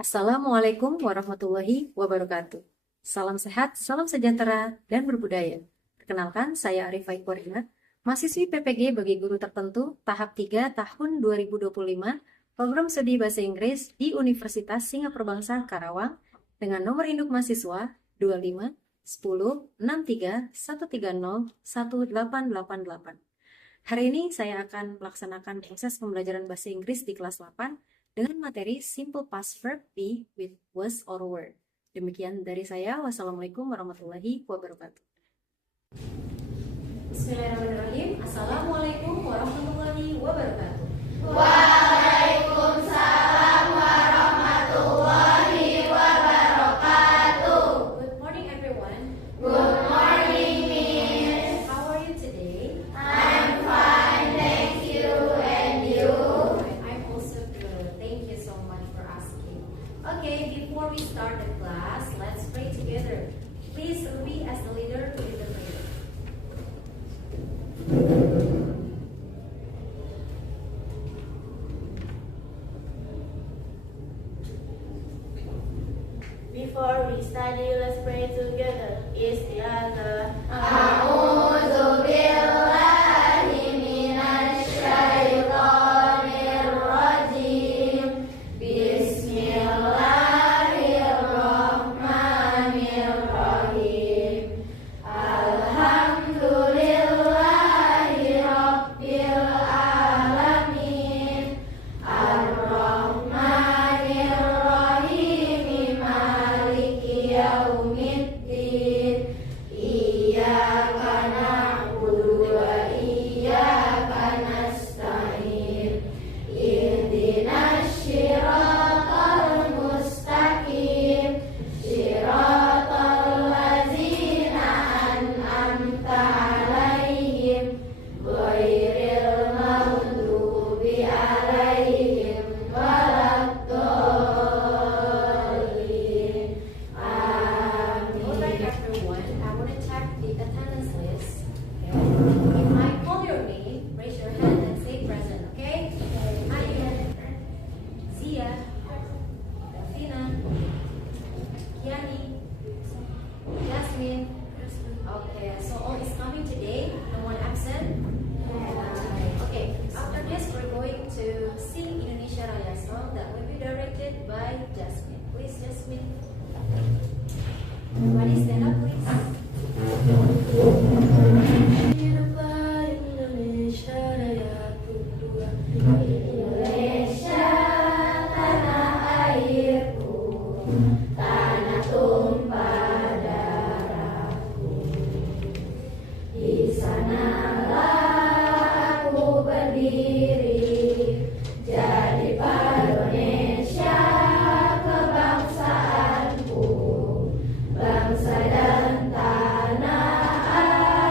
Assalamualaikum warahmatullahi wabarakatuh. Salam sehat, salam sejahtera, dan berbudaya. Perkenalkan, saya Arifai Korina, mahasiswi PPG bagi guru tertentu tahap 3 tahun 2025, program studi bahasa Inggris di Universitas Singapura Bangsa Karawang dengan nomor induk mahasiswa 25 10 63 130 1888. Hari ini saya akan melaksanakan proses pembelajaran bahasa Inggris di kelas 8 dengan materi Simple Past Verb be with was or were. Demikian dari saya. Wassalamualaikum warahmatullahi wabarakatuh. Bismillahirrahmanirrahim. Assalamualaikum warahmatullahi wabarakatuh. Waalaikumsalam warahmatullahi wabarakatuh. Good morning, everyone. Good morning, Miss. How are you today? I'm fine, thank you. And you? I'm also good. Thank you so much for asking. Okay, before we start the class, let's pray together. Please we as the leader lead the prayer. Before we study, let's pray together. Istiaga. A'udzu billahi minasy syaithanir rajim. Bismillahirrahmanirrahim. Alhamdulillahi rabbil alamin. Ar-Rahmanir Rahim. Maliki yaumiddin. Iyyaka na'budu wa iyyaka nasta'in. Ihdinas siratal mustaqim. Siratal ladzina an'amta 'alaihim ghairil maghdubi 'alaihim waladdallin. Alright, Amin. everyone, I want to check the attendance list. Okay. If I call your name, raise your hand and say present, okay? Maya, Zia, Davina, Kiani, Jasmine. Okay, so all is coming today. No one absent. Okay, after this we're going to sing Indonesia Raya song that will be directed by Jasmine. Please, Jasmine. Everybody stand up, please. Hiduplah Indonesia Raya Kutua. Indonesia tanah airku, tanah tumpah darahku. Di sanalah aku berdiri, jadi Indonesia kebangsaanku, bangsa dan tanah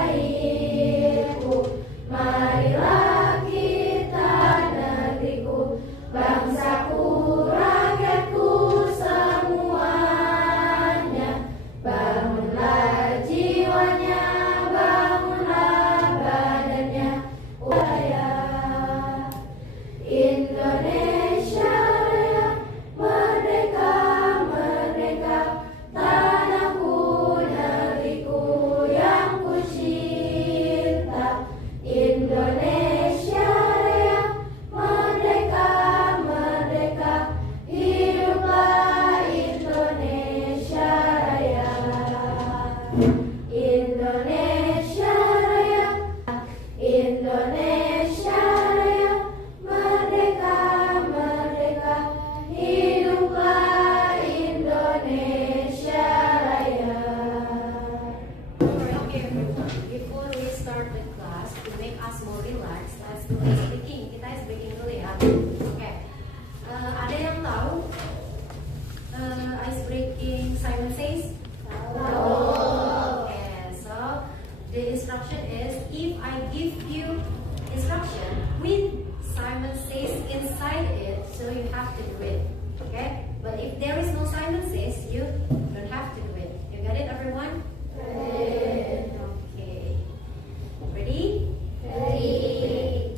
airku. Marilah kita negeriku, bangsaku, rakyatku semuanya. Bangunlah jiwanya, bangunlah badannya. Raya Indonesia Raya, merdeka, merdeka, tanahku, negeriku yang ku cinta. Indonesia Raya, merdeka, merdeka, hiduplah Indonesia Raya. Indonesia Raya, Indonesia Raya, merdeka, merdeka, hiduplah Indonesia Raya. Okay, everyone. Before we start the class, to make us more relaxed, let's do ice breaking. Kita ice breaking dulu ya. Oke. Ada yang tahu ice breaking Simon Says? Okay, so the instruction is if I give you instruction with Simon Says inside it, so you have to do it. Okay? But if there is no Simon Says, you don't have to do it. You got it, everyone? Okay. Ready? Ready.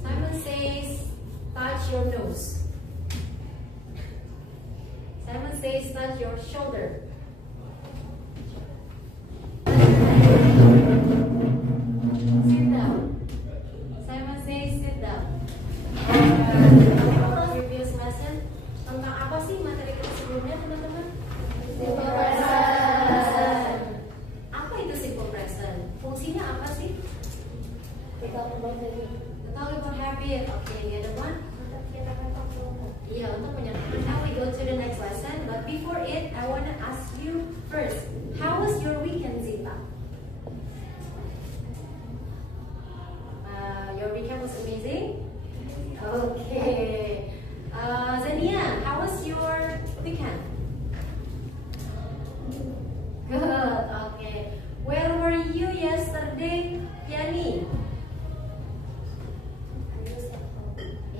Simon says, touch your nose. massage your shoulder. Sit down. Saya masih sit down. Previous lesson tentang apa sih materi kita sebelumnya, teman-teman? Simple present. Apa itu simple present? Fungsinya apa sih? Kita ubah jadi Tahu about habit. Oke, the other one? untuk kita kata-kata. Iya, untuk menyatakan. Now we go to the next lesson. But before it, I wanna ask you first, how was your weekend, Zita? Your weekend was amazing. Okay. Zania, how was your weekend? Good. Okay. Where were you yesterday, Yani?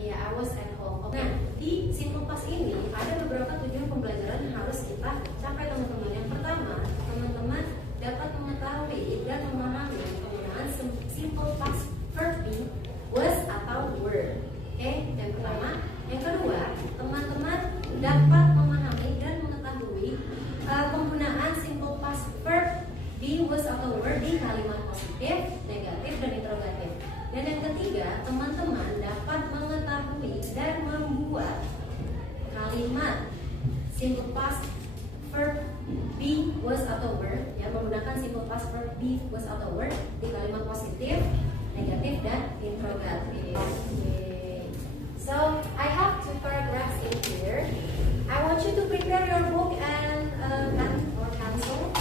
Iya, I was at home. Nah, di simple past ini ada beberapa tujuan pembelajaran yang harus kita capai, teman-teman. Yang pertama, teman-teman dapat mengetahui dan memahami penggunaan simple past verb be, was atau were. Oke, yang pertama. Yang kedua, teman-teman dapat memahami dan mengetahui penggunaan simple past verb be, was atau were di kalimat positif, negatif, dan interrogatif. Dan yang ketiga, teman-teman dapat mengetahui dan membuat kalimat simple past verb be, was atau were, yang menggunakan simple past verb be, was atau were di kalimat positif, negatif, dan interrogatif. Okay. So I have two paragraphs in here. I want you to prepare your book and pen or pencil.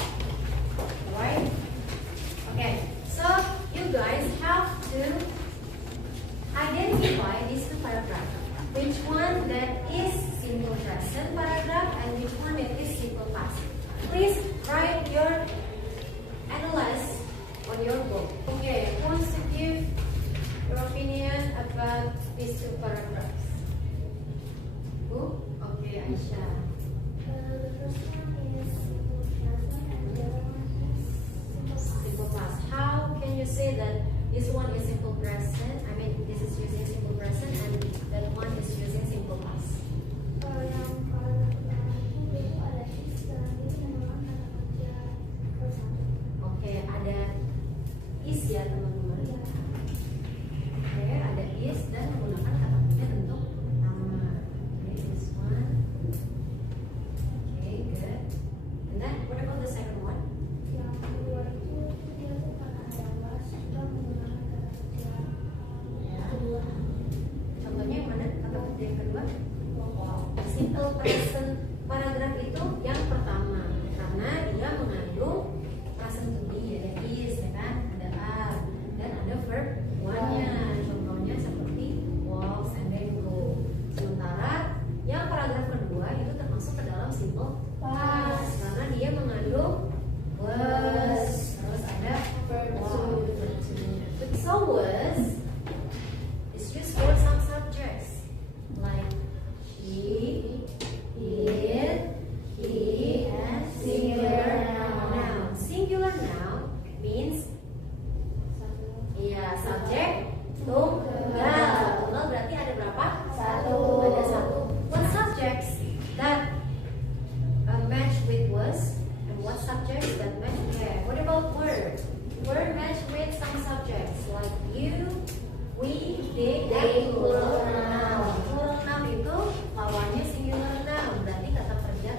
Alright? Okay. So you guys have to identify these two paragraphs. Which one that is simple present paragraph and which one that is simple past. Please write your analyze on your book. Okay, who wants to give your opinion about these two paragraphs? Who? Okay, Aisyah. The first one is simple present and the other one is simple past. Simple past. How can you say that this one is simple present? I mean, this is using simple present and that one is using simple past. Yang paragraf itu ada is dan ini merupakan kata kerja bersatu. Oke, ada is ya, teman-teman. Ya. Oke, ada is dan menggunakan kata kerja bentuk pertama. Oke, this one. Okay, good. And then, what about the second one? Yang kedua itu dia tuh karena ada was juga menggunakan kata kerja kedua. Contohnya yang mana? Kata kerja yang kedua? Wow. Simple present paragraf itu yang pertama karena dia mengandung present to be, ada is, ya kan? Ada are, dan ada verb one-nya. Contohnya seperti walks and then go. Sementara yang paragraf kedua itu termasuk ke dalam simple past karena dia mengandung was, terus ada verb to. So was is used for some subjects like she, it, he, and singular noun. Singular noun means iya subjek tunggal. Tunggal berarti ada berapa? Satu. Ada satu. What subjects that match with was and what subjects that match with? What about were? Were match with some subjects like you, we, they, plural noun. Plural noun itu lawannya singular noun. Berarti kata kerja,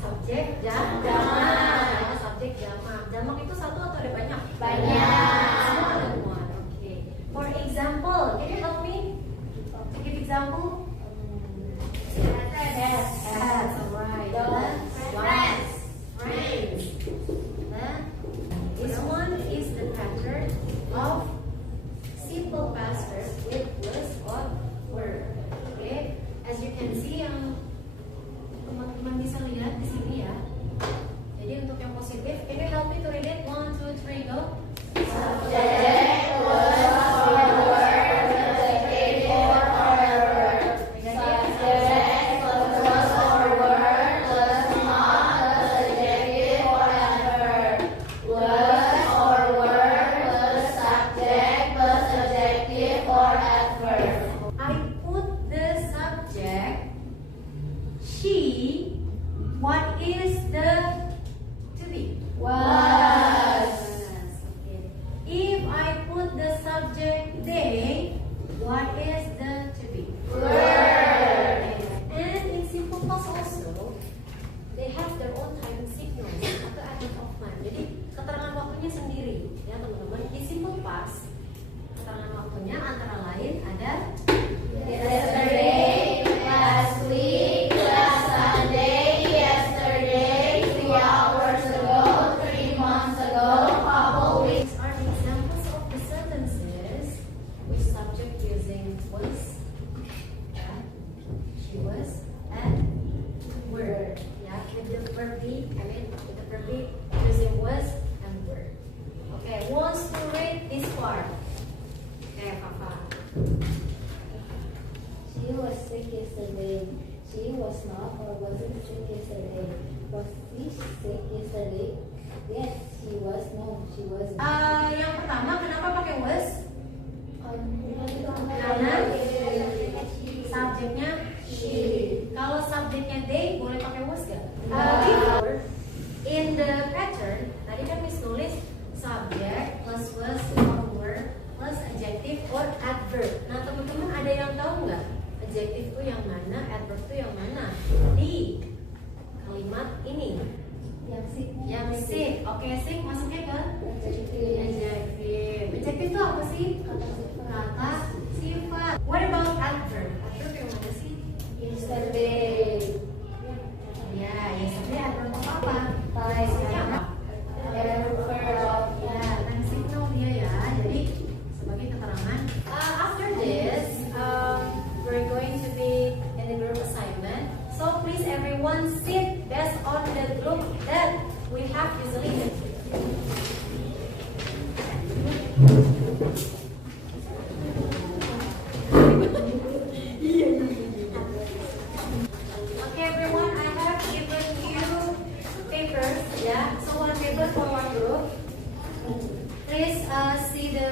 subjek jamak. Subjek jamak. Jamak itu satu atau ada banyak? Banyak. Semua ada one. Okay. For example, can you help me to give example? Yes. Alright. Friends. Friends. Then this one is the pattern of simple past verb with was or were. Okay. As you can see, yang teman-teman bisa lihat di sini ya. Jadi untuk yang positif, can you help me to read it? 1, 2, 3, go. Subject was or were, predicate for or were. Ya. Yesterday, last week, last Sunday, yesterday, 2 hours ago, 3 months ago, couple weeks. Are the examples of the sentences with subject using was? Yeah. She was at work. Yeah, with the verb be, with the verb be using was and were. Okay, who wants to read this part? Okay, Papa. She was sick yesterday. She was not or wasn't sick yesterday. Was she sick yesterday? Yes, she was. No, she wasn't. Yang pertama kenapa pakai was? Karena subjeknya she. Kalau subjeknya they boleh pakai was gak? In the pattern tadi kan Miss tulis subject plus was or were plus adjective or adverb. Nah teman-teman ada yang tahu nggak adjective itu yang mana, adverb itu yang mana di kalimat ini? Yang sick. Oke, sick masuknya ke adjective. Adjective itu apa sih? Kata sifat. What about adverb? Adverb yang mana sih? Yesterday. Ya, yesterday adverb apa? Maksudnya apa? Ya, transitional dia ya. Jadi sebagai keterangan. After this, we're going to be in the group assignment. So please everyone sit based on the group that we have usually. Okay everyone, I have given you papers, yeah. So one paper for one group. Please see the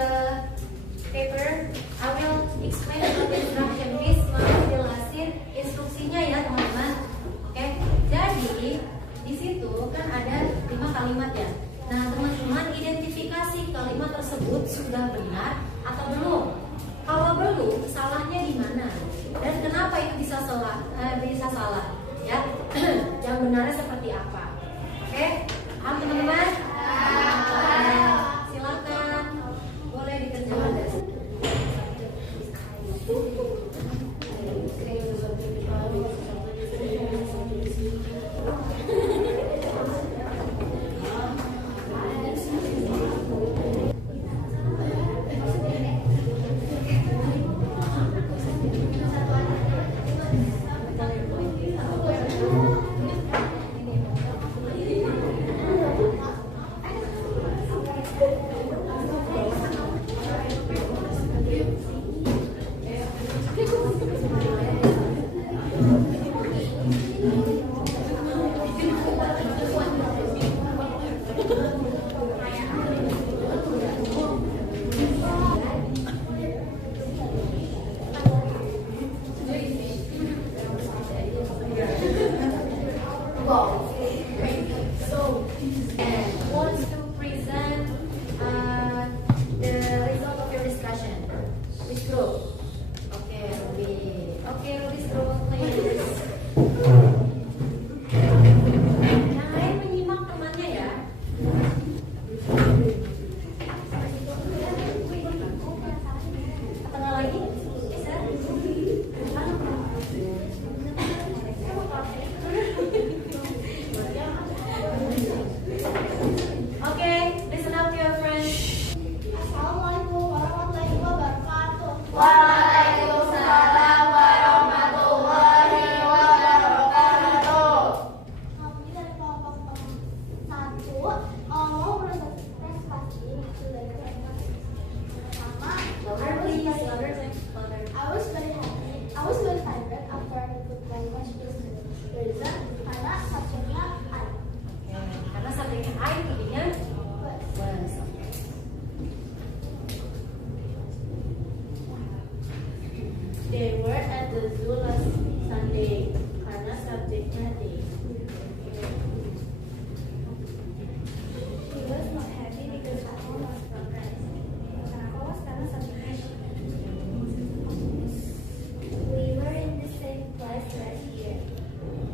paper. I will explain about the instruction. Please jelasin instruksinya ya teman-teman. Oke. Jadi di situ kan ada 5 kalimat ya. Nah teman-teman identifikasi kalimat tersebut sudah benar atau belum. Kalau belum, salahnya di mana? Dan kenapa itu bisa salah? Ya. Yang benarnya seperti apa? Oke? Paham teman-teman? Silakan. Boleh dikerjakan. So, wants to present the result of your discussion. Which group? Okay, Ruby. Okay, Ruby's group, please. Yang lain menyimak temannya ya. Tengah lagi? Bisa? Okay, listen up to your friends. Assalamualaikum warahmatullahi wabarakatuh. Waalaikumsalam warahmatullahi wabarakatuh. Kami dari kelompok teman 1 mau berprestasi hasil dari kelompok pertama. Louder please, louder. I was very happy. I was very vibrant after I took my first business. Reason karena subjeknya I. Okay, karena subjeknya I jadinya was. Okay. They were at the zoo last Sunday karena subjeknya they. She was not happy because I lost progress. Kenapa was karena subjeknya she. We were in the same class last year.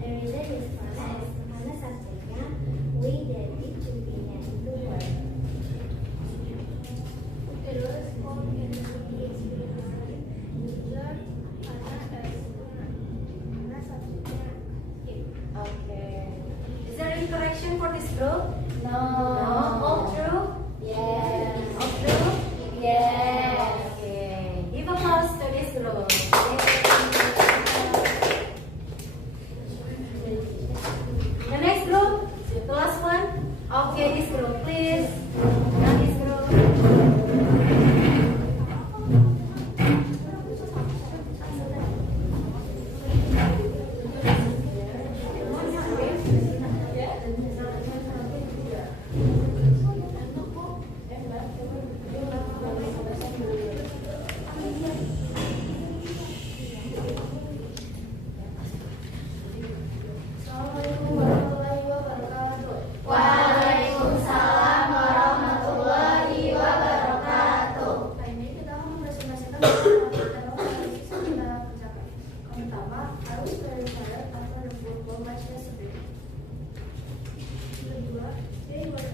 The reason is karena subjeknya we dedicated to being happy to work. It was fun and we experienced All true? Yes. All true? Yes. Okay. Give applause to this group. The next group, the last one. Okay, this group, please. Now this group. Assalamualaikum warahmatullahi wabarakatuh. Waalaikumsalam warahmatullahi wabarakatuh. Kali ini kita akan mempresentasikan beberapa materi dalam percakapan. Yang pertama, I was very tired after the football match yesterday. Yang kedua, they were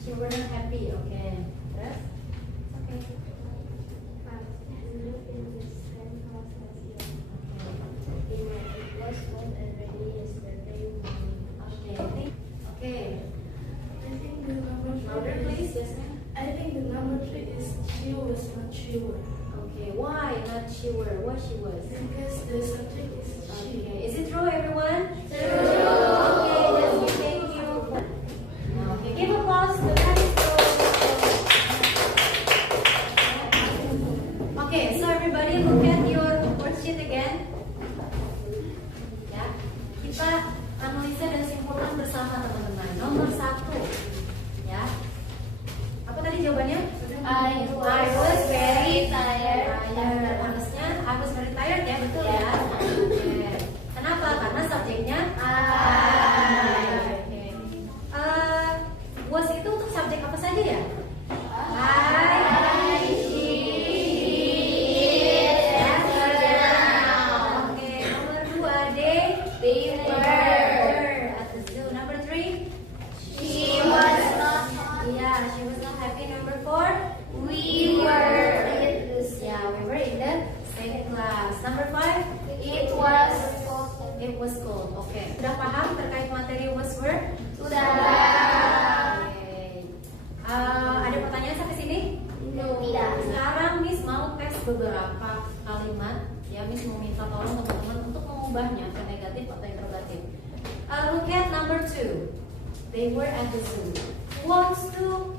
She were not happy, okay. Terus? Okay. Okay. Okay. Louder, please. Yes, ma'am. I think the number 3 is she was not sure. Okay. Why not sure? What she was? Because the subject is she. Okay. Is it true, everyone? True. Okay. Let's give thank you. Okay. Give applause to Alice. Okay. So everybody, look at your worksheet again. Ya. Kita analisa dan simpulkan bersama teman-teman. Nomor 1. Ya. Apa tadi jawabannya? I was very tired. Harusnya I was very tired ya, betul ya. Oke. Kenapa? Karena subjeknya I. Oke. Was itu untuk subjek apa saja ya? I, she, yes, oke. Nomor 2, they were at the zoo. Number 3, She was not. yeah, she was not happy. Number 4, We were in the yeah, we were in the same class. Number 5, It was. it was cold. Oke. Sudah paham terkait materi was were? Sudah. Oke. Ada pertanyaan sampai sini? Tidak. Sekarang Miss mau tes beberapa kalimat. Ya, Miss mau minta tolong teman-teman untuk mengubahnya ke negatif atau interrogatif. Look at number 2. They were at the zoo. Who wants to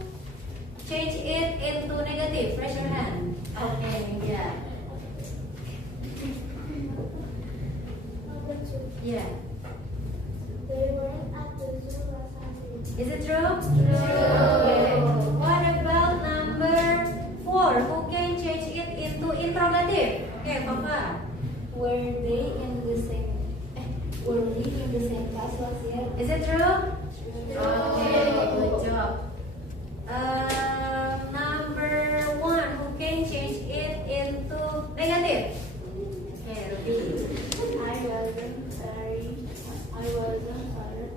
change it into negative? Raise your hand. Okay, yeah. Number 2. Yeah. They weren't at the zoo last Sunday. Is it true? True. Okay. What about number 4? Who can change it into interrogative? Okay, Papa. Were they in the same? Were we in the same class last year? Is it true? Okay, good job. Number 1, who can change it into negative? Okay, Ruby. I wasn't tired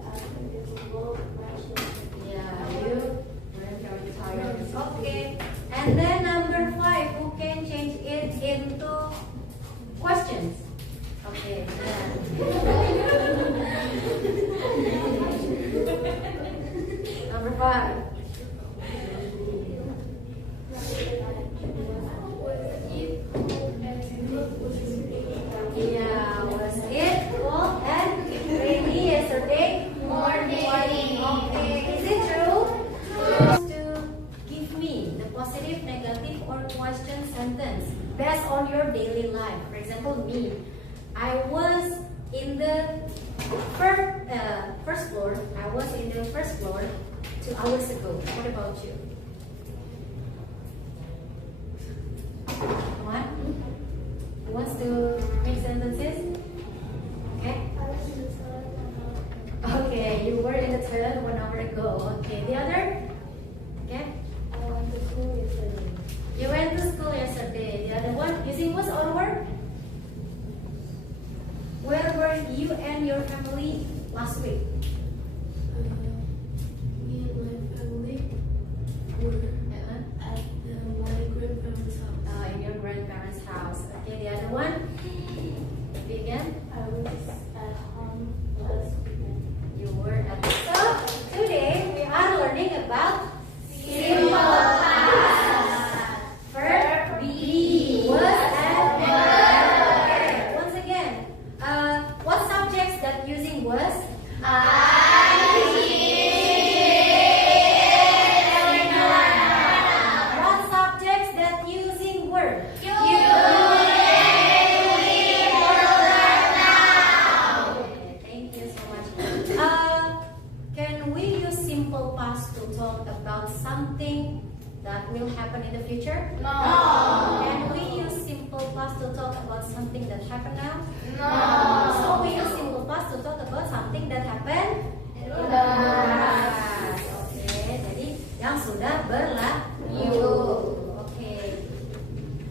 after the football match yesterday. Yeah, you were very tired. Okay. And then number 5, who can change it into questions? Okay. Yeah. Number 5. Yeah, was it cold and rainy yesterday morning? Okay, is it true? To give me the positive, negative, or question sentence based on your daily life. For example, me, I was in the first floor. I was in the first floor 2 hours ago. What about you? One? Who wants to make sentences? Okay. I was in the toilet now. Okay, you were in the toilet 1 hour ago. Okay, the other? Okay. I went to school yesterday. You went to school yesterday. The other one? Using was or were? Where were you and your family last week? Me and my family were at my grandparents' house. In your grandparents' house. Okay, the talk about something that will happen in the future? No. Can we use simple past to talk about something that happened now? No. So we use simple past to talk about something that happened In in the the past. Oke, jadi yang sudah berlalu.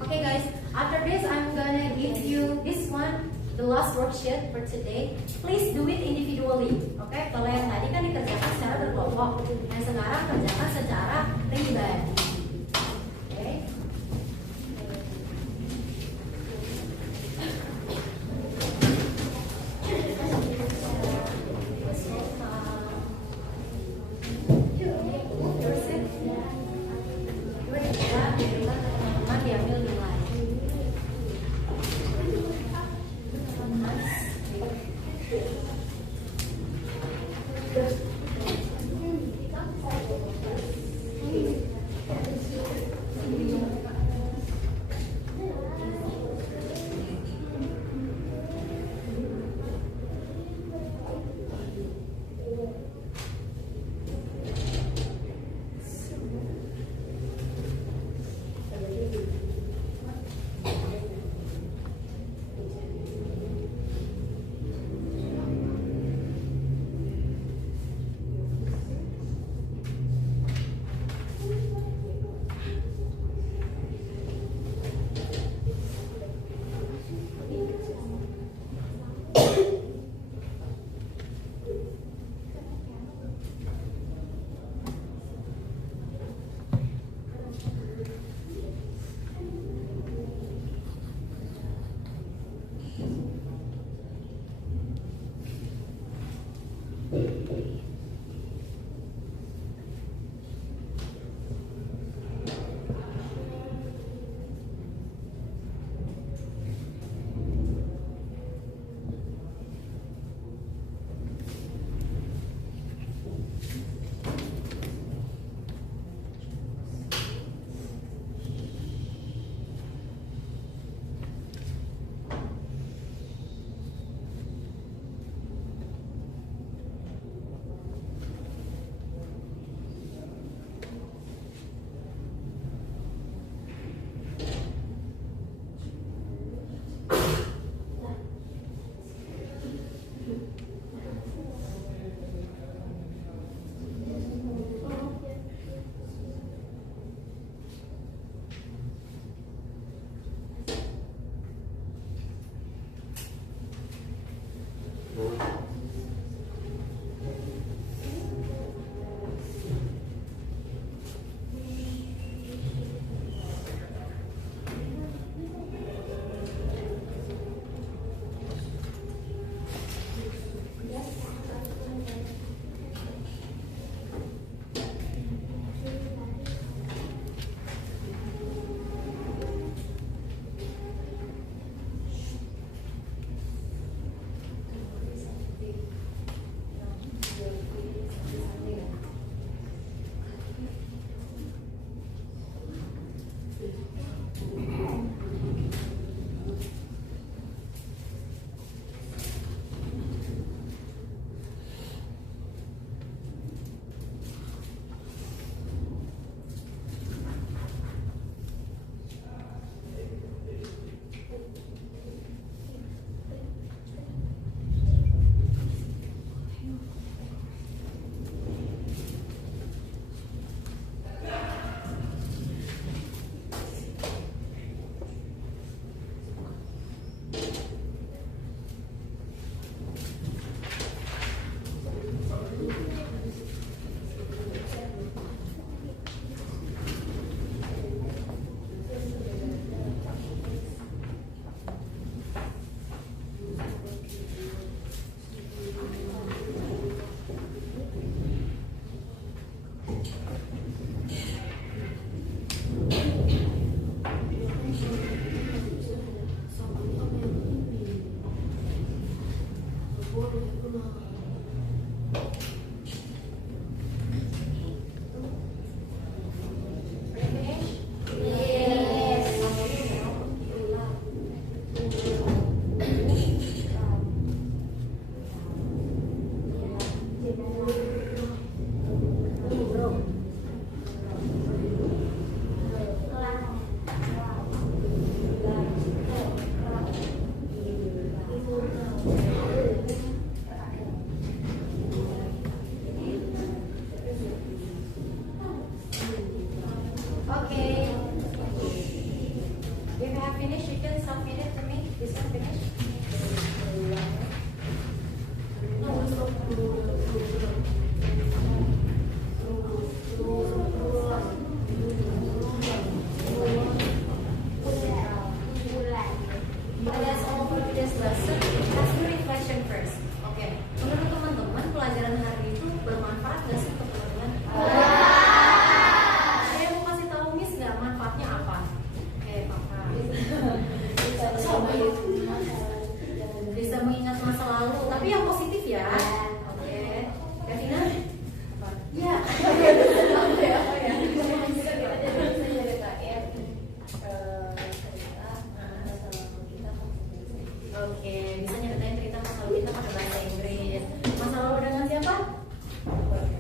Okay guys, after this I'm gonna give you this one, the last worksheet for today. Please do it individually. Oke, kalau yang tadi kan dikerjakan secara berkelompok, yang sekarang kerjakan secara pribadi. Oke. Diambil nilai.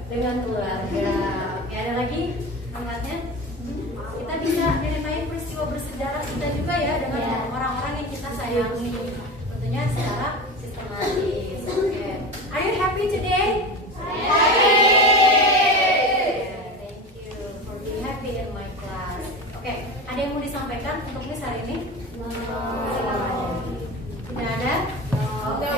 dengan keluarga. Oke, ada lagi angkatnya? Kita bisa ceritain peristiwa bersejarah kita juga ya dengan orang-orang yang kita sayangi. Tentunya secara sistematis. Oke. Are you happy today? Happy. Thank you for being happy in my class. Oke, ada yang mau disampaikan untuk Miss hari ini? Tidak ada? Oke.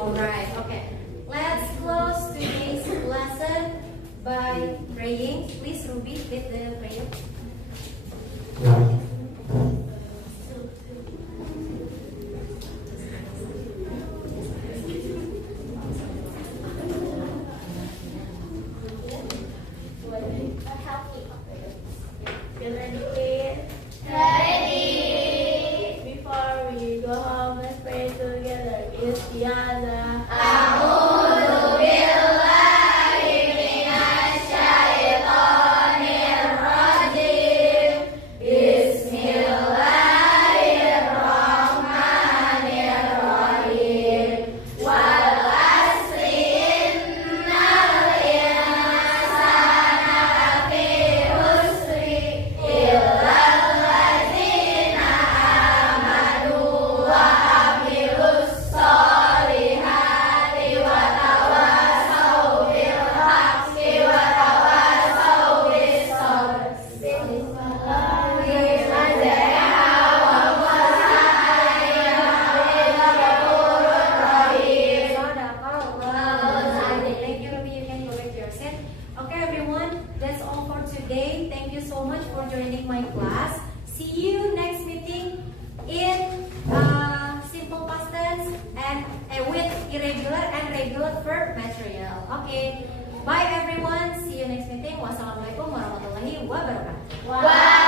Alright. Okay. Let's close today's lesson by praying. Please, Ruby, lead the prayer. Get ready, please. Ready. Before we go home, let's pray together. Istiaza. Thank you, Ruby. You can go back to your seat. Okay, everyone, that's all for today. Thank you so much for joining my class. See you next meeting in simple past tense and with irregular and regular verb material. Okay, bye everyone. See you next meeting. Wassalamualaikum warahmatullahi wabarakatuh.